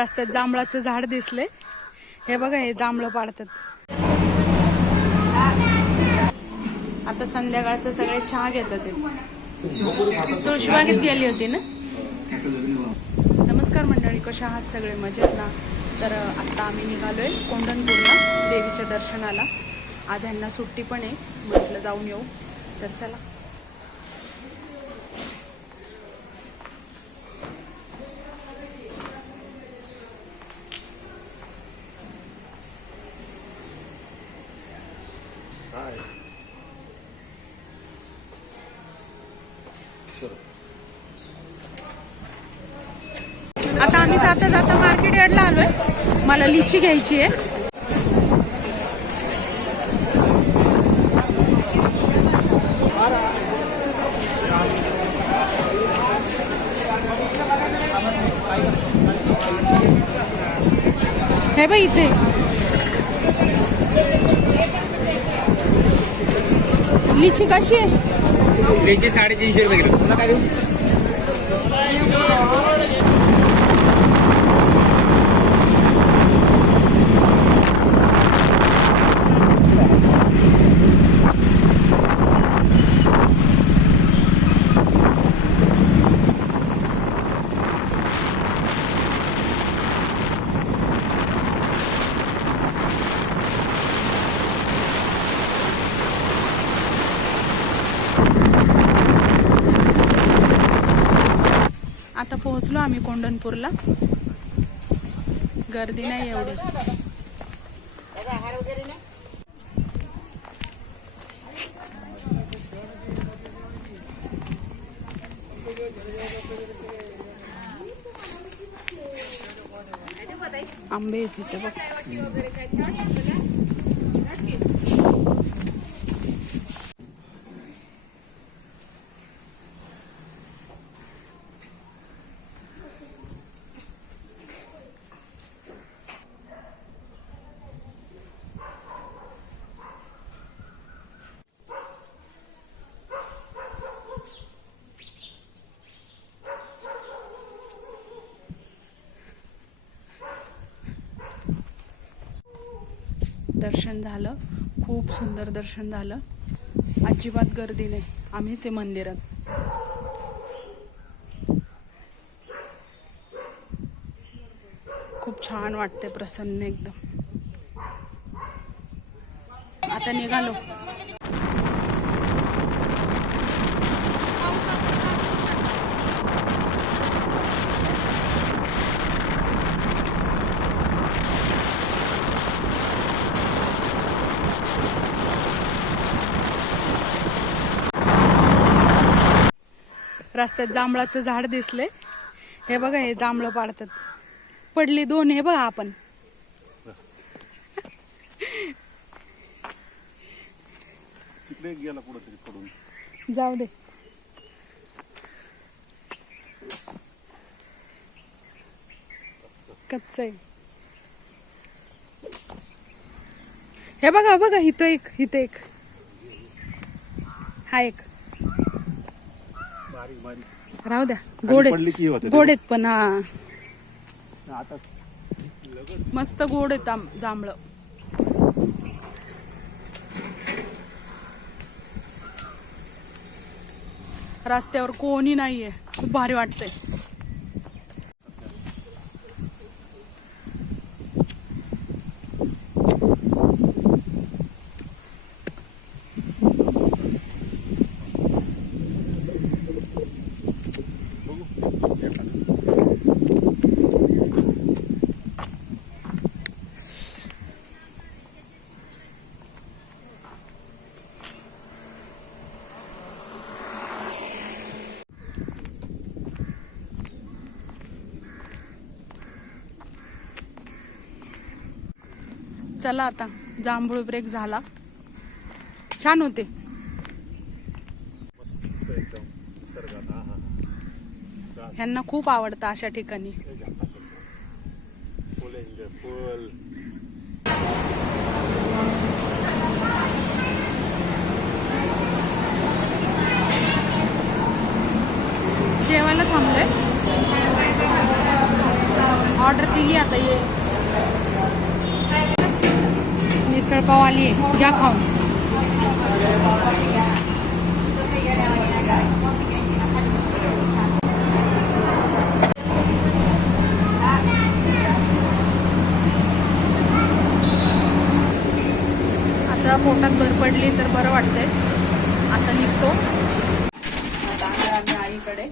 रस्त्यात जांभळाचं झाड दिसलंय. हे बघा हे जांभळं पाडतात. आता संध्याकाळचं सगळे चहा घेतात ते. तुळशीबागेत गेली होती ना? नमस्कार मंडळी कशा आहात सगळे? मजेत ना? तर आता आम्ही निघालोय कोंढणपूरला देवीच्या दर्शनाला. आज ह्यांना सुट्टी पण आहे. म्हटलं जाऊन येऊ. तर चला. आता आम्ही जाता जाता मार्केट यार्डला आलोय. मला लिची घ्यायची आहे. हे बाई इथे. लिची कशी आहे? त्याचे साडेतीनशे रुपये किलो. पोचलो आम्ही कोंढणपूरला. गर्दी नाही एवढी. आंबे तिथे बघ. दर्शन झालं. खूप सुंदर दर्शन झालं. अजिबात गर्दी नाही. आम्हीच आहे मंदिरात. खूप छान वाटते प्रसन्न एकदम. आता निघालो. रस्त्यात जांभळाचं झाड दिसले हे बघा हे जांभळं पाडतात. पडली दोन हे बघा आपण. तिकडे गेला कुठंतरी पडून. जाऊ दे. कच्च आहे. हे बघा बघा इथं एक इथं एक. हा एक. राहू द्या. गोड पडली की आहेत होते गोड आहेत पण हा. आता मस्त गोड आहेत आम- जांभळं. रस्त्यावर कोणी नाहीये. खूप भारी वाटतंय. चला आता जांभूळ ब्रेक झाला. छान होते. ह्यांना खूप आवडतं अशा ठिकाणी. जेवायला थांबलोय. ऑर्डर दिली आता ये. मिसळपाव आली आहे घ्या खाऊन. आता पोटात भर पडली तर बरं वाटतंय. आता निघतो. आता आम्ही आईकडे.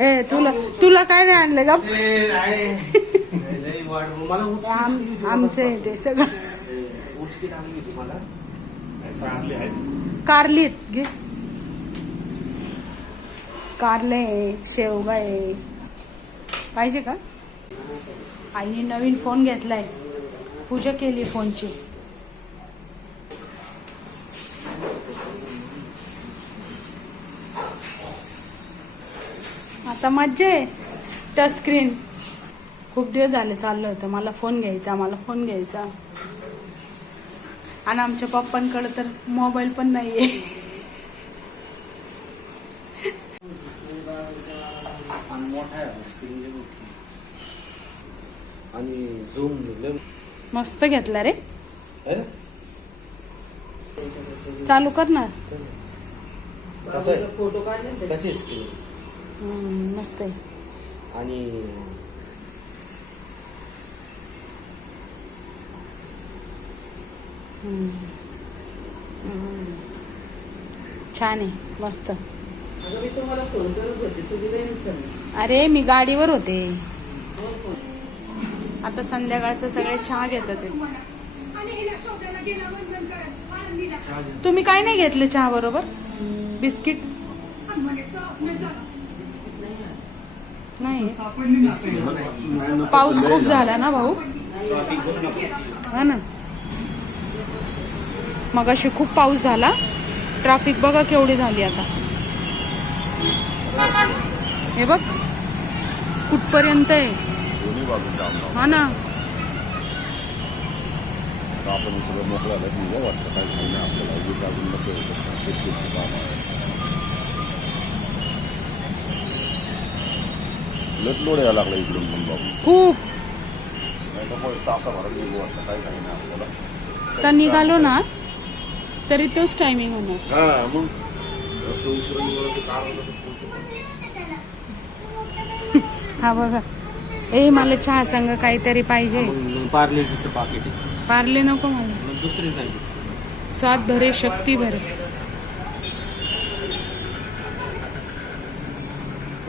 ए तुला तुला काय नाही आणलं का आम- आमचं ते सगळं. कारलीत घे. कारले शेवगा आहे. पाहिजे का? आईने नवीन फोन घेतलाय. पूजा केली फोनची आता मज्जा आहे. टच स्क्रीन खूप दिवस झाले चाललं होतं. मला फोन घ्यायचा मला फोन घ्यायचा. आणि आमच्या पप्पांकडे तर मोबाईल पण मोठा आहे आणि झूम मस्त घेतला रे? चालू कर ना. कसं मस्त आहे आणि. छान आहे मस्त. अरे मी गाडीवर होते आता संध्याकाळचं सगळे चहा घेतात ते. तुम्ही काय नाही घेतलं चहा बरोबर बिस्किट नाही पाऊस खूप झाला ना भाऊ? हा ना. मगाशी खूप पाऊस झाला. ट्रॅफिक बघा केवढी झाली आता. हे बघ. कुठपर्यंत आहे? हा ना. आपण सगळं मोकळं आलं की वाटतं काय काही नाही आपल्याला उगीच अजून नको हे करणं. शेतकरीचं काम आहे लट लोड यायला लागला इकडून पण बाबू. खूप. तासाभरात निघू वाटतं काही काही नाही आपल्याला. तर निघालो ना तरी तोच टायमिंग होणार. हा मग. जास्त उशिरा निघालं तर कार आलं तर पोहोचू पण. हा बघा. ए मला चहा संग काहीतरी पाहिजे. मग पार्लेजीचं पाकिट आहे. पार्ले नको मला. दुसरी स्वाद भरे शक्ती भरे.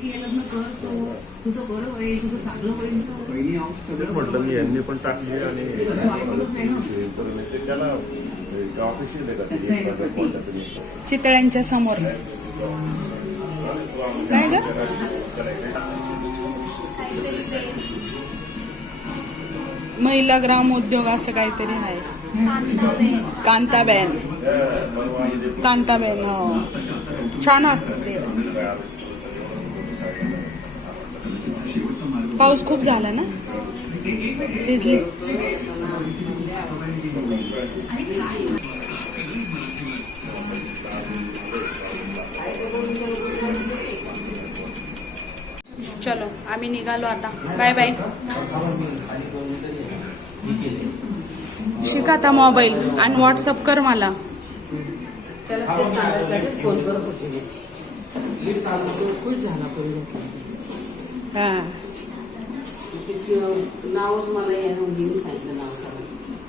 की हे लग्न कर तो तुझं बरं होईल तुझं चांगलं होईल. तेच म्हटलं मी यांनी पण टाकली आणि तर ते त्याला ऑफिशियल आहे का ते? एक तासात कोणत्या तरी. चितळ्यांच्या समोर. काय ग? महिला ग्राम उद्योग असं काहीतरी आहे. कांताबेन. कांताबेन हो. छान असतात ते. पाऊस खूप झाला ना? भिजली. चलो आम्ही निघालो आता. बाय बाय शिक आता मोबाईल आणि व्हॉट्सअप कर मला. फोन करत होते. मी. if you now is you will find.